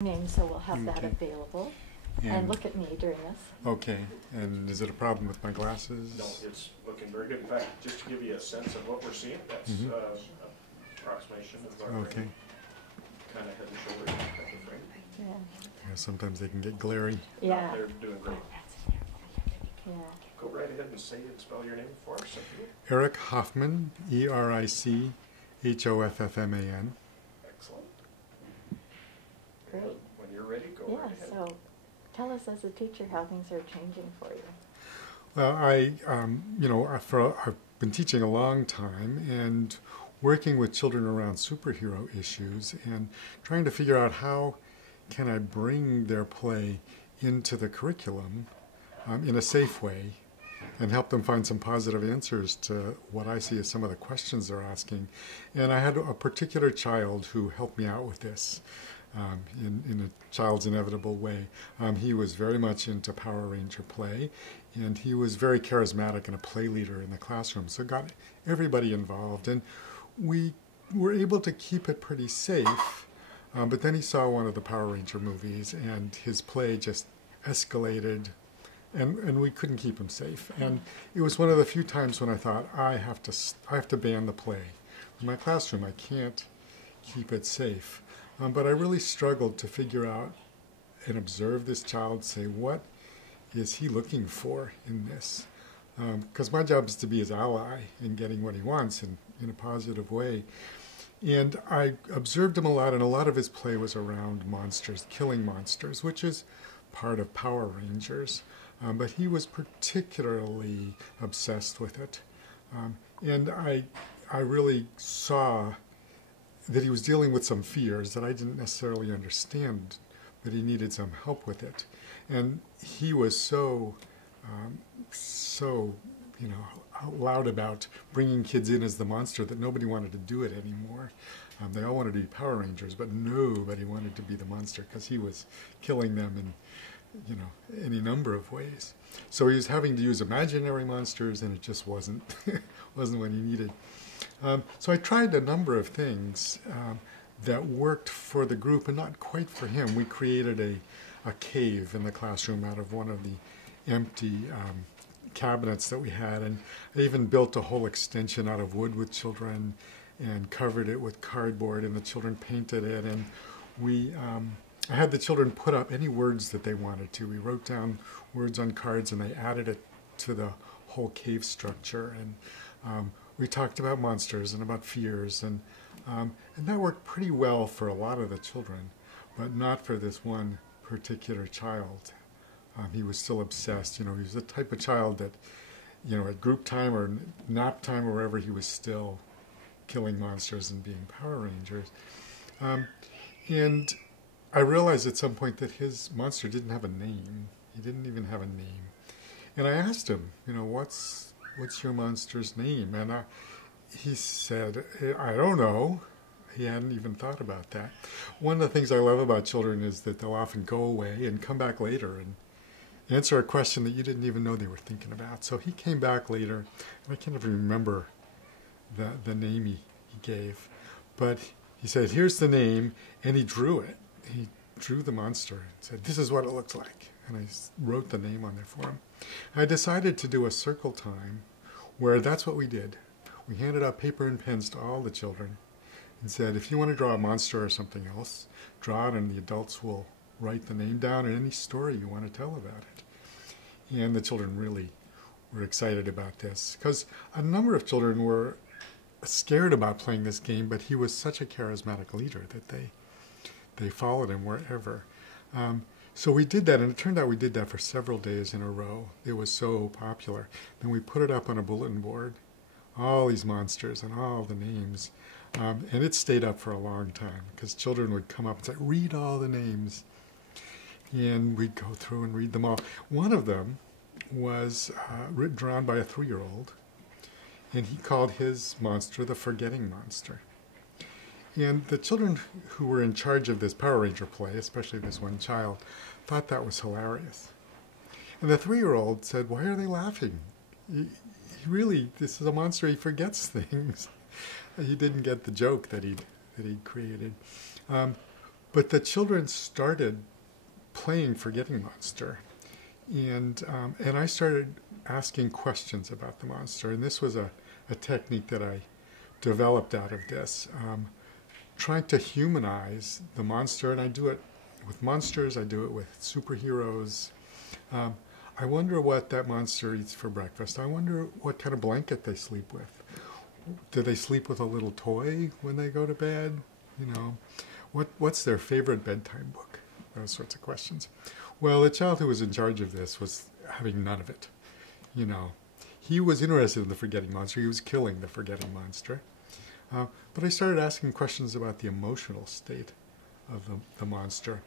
name, so we'll have that available. And look at me during this. Okay, and is it a problem with my glasses? No, it's looking very good. In fact, just to give you a sense of what we're seeing, that's approximation of our Okay. kind of head and shoulders of the frame. Yeah. Yeah, sometimes they can get glary. Yeah. They're doing great. Yeah. Go right ahead and say and spell your name for us, if you would. Eric Hoffman, Erichhoffman. Excellent. Great. When you're ready, go Yeah, right ahead. so tell us as a teacher how things are changing for you. Well, I've been teaching a long time and working with children around superhero issues and trying to figure out how can I bring their play into the curriculum in a safe way and help them find some positive answers to what I see as some of the questions they're asking. And I had a particular child who helped me out with this in a child's inevitable way. He was very much into Power Ranger play, and he was very charismatic and a play leader in the classroom, so got everybody involved. And we were able to keep it pretty safe, but then he saw one of the Power Ranger movies, and his play just escalated. And we couldn't keep him safe. And it was one of the few times when I thought, I have to ban the play. In my classroom, I can't keep it safe. But I really struggled to figure out and observe this child, say, what is he looking for in this? Because my job is to be his ally in getting what he wants in a positive way. And I observed him a lot, and a lot of his play was around monsters, killing monsters, which is part of Power Rangers. But he was particularly obsessed with it. And I really saw that he was dealing with some fears that I didn't necessarily understand, but he needed some help with it. And he was so loud about bringing kids in as the monster that nobody wanted to do it anymore. They all wanted to be Power Rangers, but nobody wanted to be the monster because he was killing them in any number of ways. So he was having to use imaginary monsters, and it just wasn't what he needed. So I tried a number of things that worked for the group and not quite for him. We created a cave in the classroom out of one of the empty cabinets that we had, and I even built a whole extension out of wood with children and covered it with cardboard, and the children painted it, and I had the children put up any words that they wanted to. We wrote down words on cards, and they added it to the whole cave structure. And we talked about monsters and about fears, and that worked pretty well for a lot of the children, but not for this one particular child. He was still obsessed. He was the type of child that, at group time or nap time or wherever, he was still killing monsters and being Power Rangers. And I realized at some point that his monster didn't have a name. He didn't even have a name. And I asked him, what's your monster's name? And he said, I don't know. He hadn't even thought about that. One of the things I love about children is that they'll often go away and come back later and answer a question that you didn't even know they were thinking about. So he came back later, and I can't even remember the name he gave. But he said, here's the name, and he drew it. He drew the monster and said, this is what it looks like. And I wrote the name on there for him. I decided to do a circle time where that's what we did. We handed out paper and pens to all the children and said, if you want to draw a monster or something else, draw it, and the adults will write the name down and any story you want to tell about it. And the children really were excited about this because a number of children were scared about playing this game, but he was such a charismatic leader that they followed him wherever. So we did that, and it turned out we did that for several days in a row. It was so popular. Then we put it up on a bulletin board, all these monsters and all the names, and it stayed up for a long time because children would come up and say, read all the names, and we'd go through and read them all. One of them was drawn by a 3-year-old, and he called his monster the Forgetting Monster. And the children who were in charge of this Power Ranger play, especially this one child, thought that was hilarious. And the 3-year-old said, why are they laughing? This is a monster, he forgets things. He didn't get the joke that he'd created. But But the children started playing Forgetting Monster, and I started asking questions about the monster, and this was a technique that I developed out of this, trying to humanize the monster, and I do it with monsters, I do it with superheroes. I wonder what that monster eats for breakfast. I wonder what kind of blanket they sleep with. Do they sleep with a little toy when they go to bed? You know, what's their favorite bedtime book? Those sorts of questions. Well, the child who was in charge of this was having none of it. You know, he was interested in the Forgetting Monster. He was killing the Forgetting Monster. But I started asking questions about the emotional state of the monster.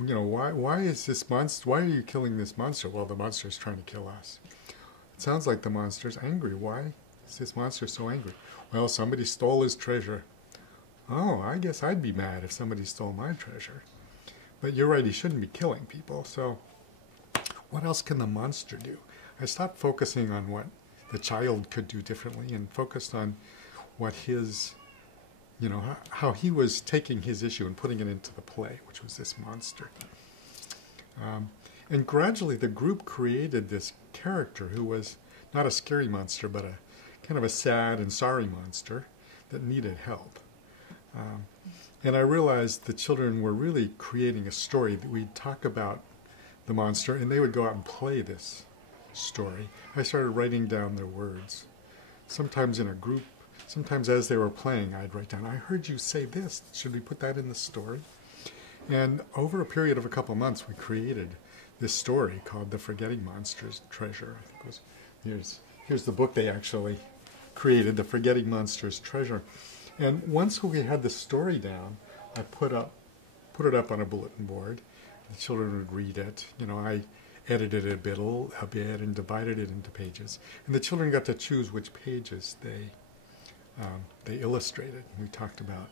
You know, why is this monster? Why are you killing this monster? Well, the monster is trying to kill us. It sounds like the monster's angry. Why is this monster so angry? Well, somebody stole his treasure. Oh, I guess I'd be mad if somebody stole my treasure. But you're right, he shouldn't be killing people. So what else can the monster do? I stopped focusing on what the child could do differently and focused on what his, you know, how he was taking his issue and putting it into the play, which was this monster. And gradually the group created this character who was not a scary monster, but a kind of a sad and sorry monster that needed help. And I realized the children were really creating a story that we'd talk about the monster, and they would go out and play this story. I started writing down their words. Sometimes in a group, sometimes as they were playing, I'd write down, I heard you say this. Should we put that in the story? And over a period of a couple of months, we created this story called The Forgetting Monster's Treasure. I think it was, here's the book they actually created, The Forgetting Monster's Treasure. And once we had the story down, I put it up on a bulletin board. The children would read it. You know, I edited it a bit and divided it into pages. And the children got to choose which pages they illustrated. We talked about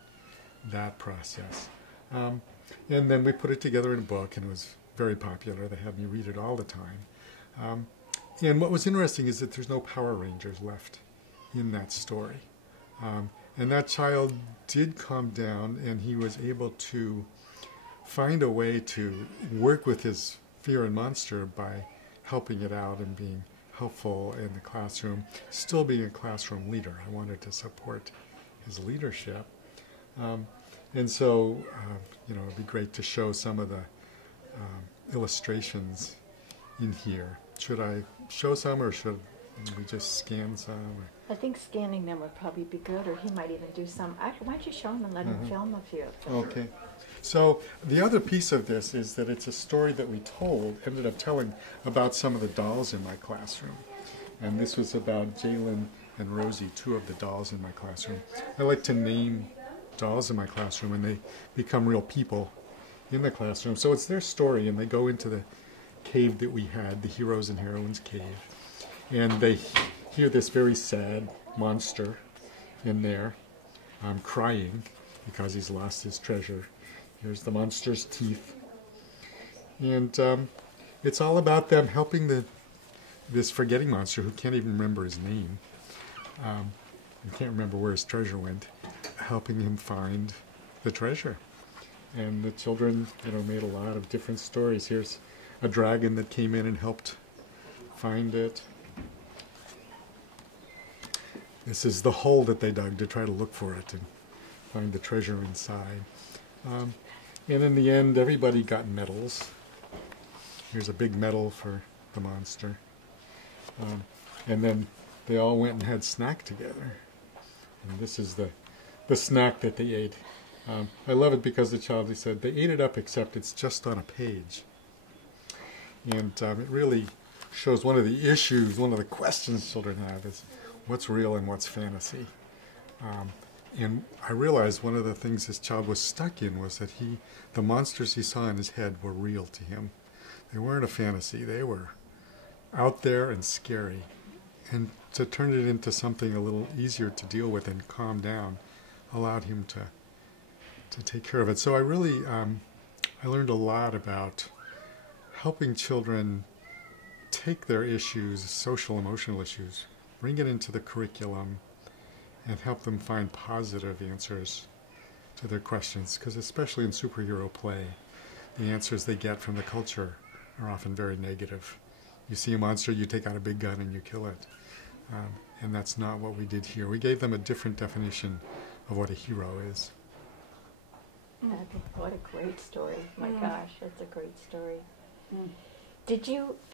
that process. And then we put it together in a book, and it was very popular. They had me read it all the time. And what was interesting is that there's no Power Rangers left in that story. And that child did calm down, and he was able to find a way to work with his fear and monster by helping it out and being helpful in the classroom, still being a classroom leader. I wanted to support his leadership. And so, you know, it'd be great to show some of the illustrations in here. Should I show some, or should we just scan some? Or? I think scanning them would probably be good, or he might even do some. Why don't you show him and let him film a few of them? Okay. So the other piece of this is that it's a story that we ended up telling about some of the dolls in my classroom. And this was about Jalen and Rosie, two of the dolls in my classroom. I like to name dolls in my classroom, and they become real people in the classroom. So it's their story, and they go into the cave that we had, the Heroes and Heroines cave. And they hear this very sad monster in there crying because he's lost his treasure. Here's the monster's teeth. And it's all about them helping this forgetting monster who can't even remember his name. He can't remember where his treasure went, helping him find the treasure. And the children, you know, made a lot of different stories. Here's a dragon that came in and helped find it. This is the hole that they dug to try to look for it and find the treasure inside. And in the end, everybody got medals. Here's a big medal for the monster. And then they all went and had snack together. And this is the snack that they ate. I love it because the child, he said, they ate it up except it's just on a page. And it really shows one of the issues, one of the questions children have is what's real and what's fantasy. And I realized one of the things this child was stuck in was that the monsters he saw in his head were real to him. They weren't a fantasy. They were out there and scary. And to turn it into something a little easier to deal with and calm down allowed him to take care of it. So I really, I learned a lot about helping children take their issues, social, emotional issues, bring it into the curriculum, and help them find positive answers to their questions, because especially in superhero play, the answers they get from the culture are often very negative. You see a monster, you take out a big gun and you kill it. And that's not what we did here. We gave them a different definition of what a hero is. What a great story. My gosh, that's a great story. Did you